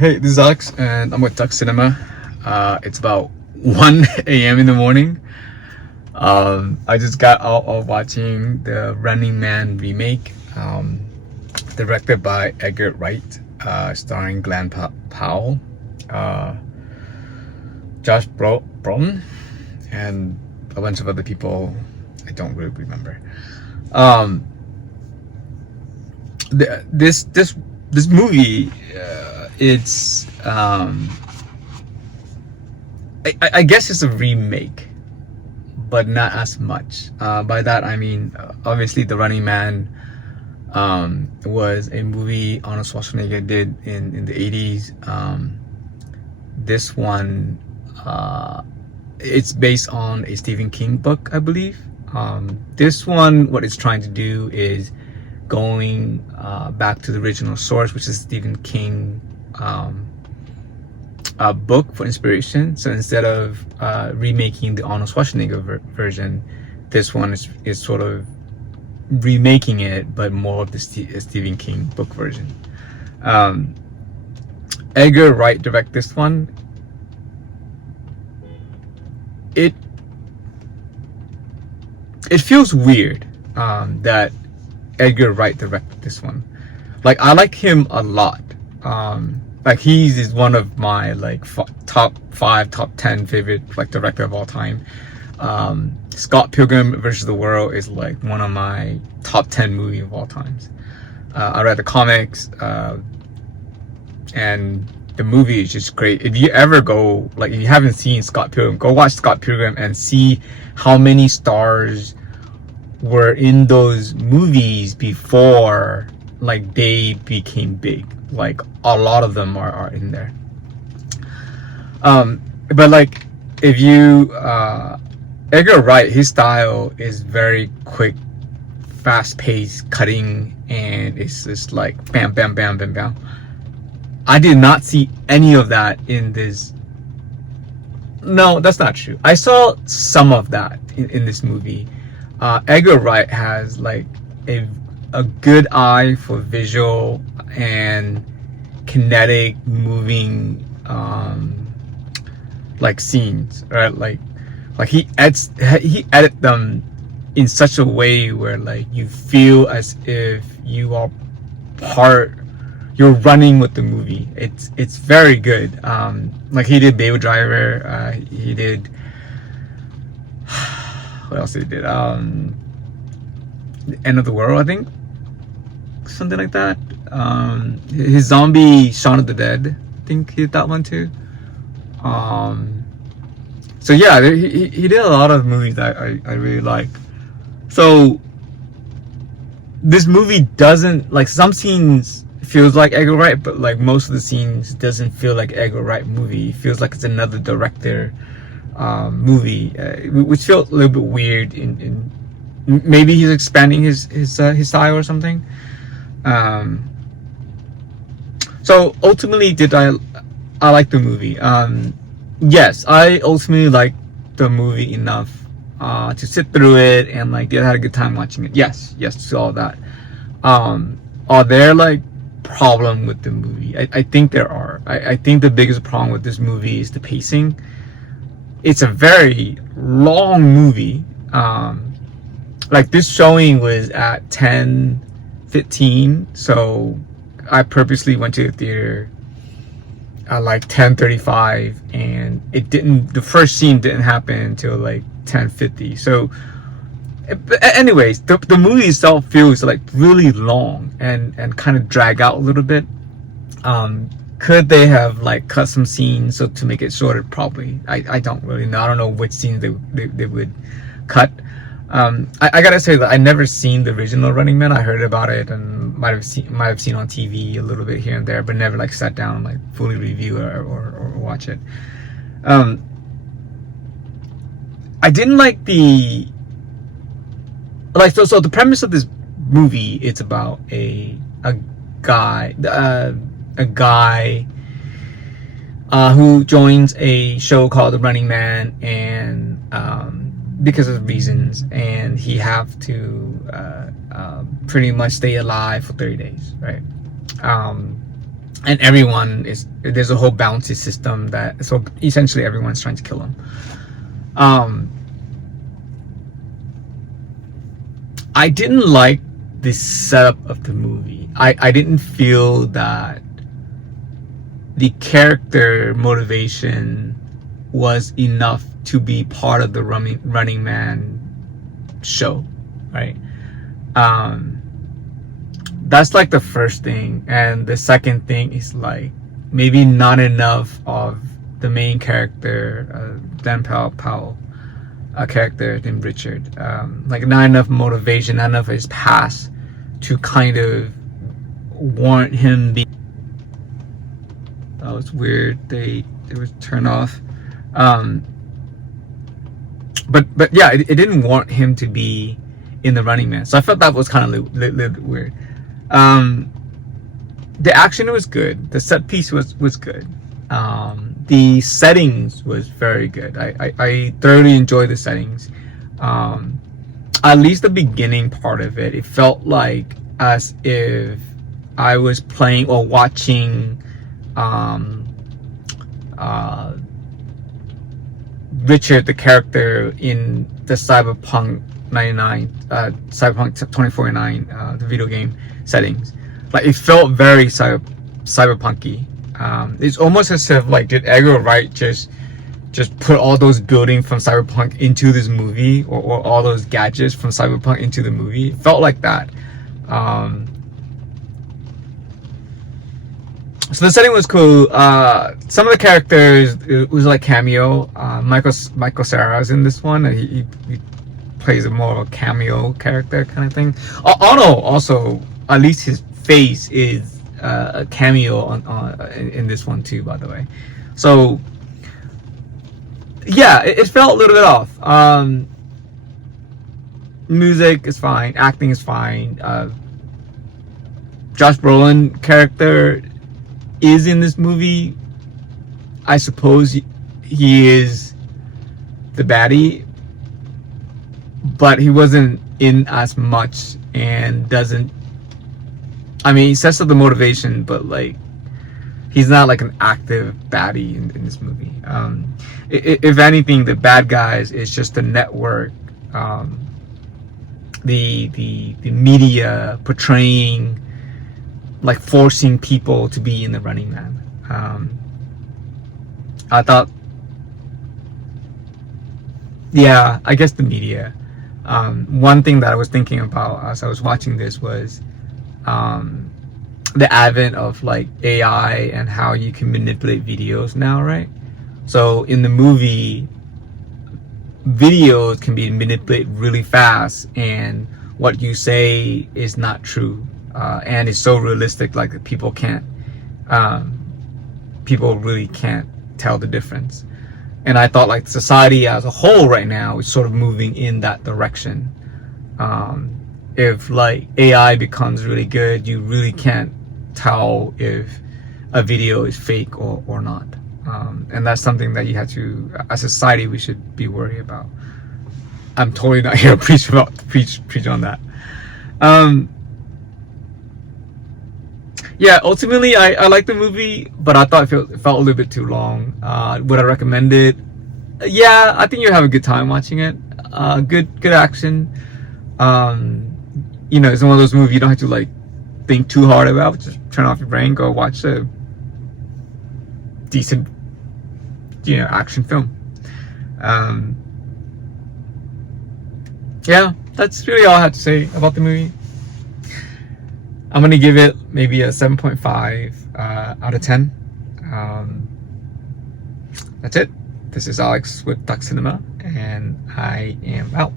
Hey, this is Alex, and I'm with Duck Cinema. It's about 1 a.m. in the morning. I just got out of watching the Running Man remake, directed by Edgar Wright, starring Glenn Powell, Josh Brolin, and a bunch of other people I don't really remember. This movie, it's I guess it's a remake, but not as much. By that I mean, obviously The Running Man was a movie Arnold Schwarzenegger did in the 80s. This one, it's based on a Stephen King book, I believe. This one, what it's trying to do is going back to the original source, which is Stephen King book for inspiration. So instead of remaking the Arnold Schwarzenegger version, this one is sort of remaking it, but more of the Stephen King book version. Edgar Wright directed this one. It feels weird that Edgar Wright directed this one. Like, I like him a lot. Like, he's one of my like top 5, top 10 favorite like director of all time. Scott Pilgrim vs. the World is like one of my top 10 movie of all times. I read the comics, and the movie is just great. If you ever go, like, if you haven't seen Scott Pilgrim, go watch Scott Pilgrim and see how many stars were in those movies before like they became big. Like, a lot of them are in there. But like, if you Edgar Wright, his style is very quick, fast-paced, cutting, and it's just like bam bam bam bam bam. I did not see any of that in this. No, that's not true. I saw some of that in this movie. Edgar Wright has like a good eye for visual and kinetic moving like scenes, right? Like he edit them in such a way where like you feel as if you're running with the movie. It's very good. Like, he did Baby Driver, he did what else did he did? The End of the World, I think, something like that. His zombie Shaun of the Dead, I think he did that one too. So yeah, he did a lot of movies that I really like. So this movie doesn't, like, some scenes feels like Edgar Wright, but like most of the scenes doesn't feel like Edgar Wright movie. It feels like it's another director movie, which felt a little bit weird. In maybe he's expanding his style or something. So ultimately, did I like the movie? Yes, I ultimately liked the movie enough to sit through it and like had a good time watching it. Yes to all that. Are there like problem with the movie? I think there are. I think the biggest problem with this movie is the pacing. It's a very long movie. Like, this showing was at 10:15, so I purposely went to the theater at like 10:35, and the first scene didn't happen until like 10:50. So anyways, the movie itself feels like really long and kind of drag out a little bit. Could they have like cut some scenes so to make it shorter? Probably. I don't really know. I don't know which scenes they would cut. I gotta say that I never seen the original Running Man. I heard about it and might have seen on TV a little bit here and there, but never like sat down and like fully review or watch it. I didn't like the so the premise of this movie, it's about a guy who joins a show called The Running Man, and because of reasons, and he have to pretty much stay alive for 30 days, right? and there's a whole bounty system that, so essentially everyone's trying to kill him. I didn't like the setup of the movie. I didn't feel that the character motivation was enough to be part of the Running Man show, right? That's like the first thing, and the second thing is like maybe not enough of the main character, Dan Powell, a character named Richard, like not enough motivation, not enough of his past to kind of warrant him being. That was weird. It was turned off. But yeah, it didn't want him to be in the Running Man, so I felt that was kind of a little bit weird. The action was good. The set piece was good. The settings was very good. I thoroughly enjoyed the settings. At least the beginning part of it, it felt like as if I was playing or watching Richard, the character in the Cyberpunk 2049, the video game settings. Like it felt very cyberpunky. It's almost as if like did Edgar Wright just put all those buildings from Cyberpunk into this movie, or all those gadgets from Cyberpunk into the movie. It felt like that. So the setting was cool. Some of the characters, it was like cameo. Michael Cera's in this one. He plays a more of a cameo character kind of thing. Ono also, at least his face is a cameo in this one too, by the way. So yeah, it felt a little bit off. Music is fine, acting is fine. Josh Brolin character is in this movie. I suppose he is the baddie, but he wasn't in as much and doesn't. I mean, he sets up the motivation, but like he's not like an active baddie in this movie. If anything, the bad guys is just the network, the media portraying, like forcing people to be in the Running Man. I thought, yeah, I guess the media. One thing that I was thinking about as I was watching this was the advent of like AI and how you can manipulate videos now, right? So in the movie, videos can be manipulated really fast, and what you say is not true. And it's so realistic, like people really can't tell the difference. And I thought like society as a whole right now is sort of moving in that direction. If like AI becomes really good, you really can't tell if a video is fake or not. And that's something that you have to, as a society, we should be worried about. I'm totally not here to preach on that. Yeah, ultimately, I liked the movie, but I thought it felt a little bit too long. Would I recommend it? Yeah, I think you'll have a good time watching it. Good action. It's one of those movies you don't have to like think too hard about. Just turn off your brain, go watch a decent, action film. Yeah, that's really all I had to say about the movie. I'm gonna give it maybe a 7.5 out of 10. That's it. This is Alex with Duck Cinema, and I am out.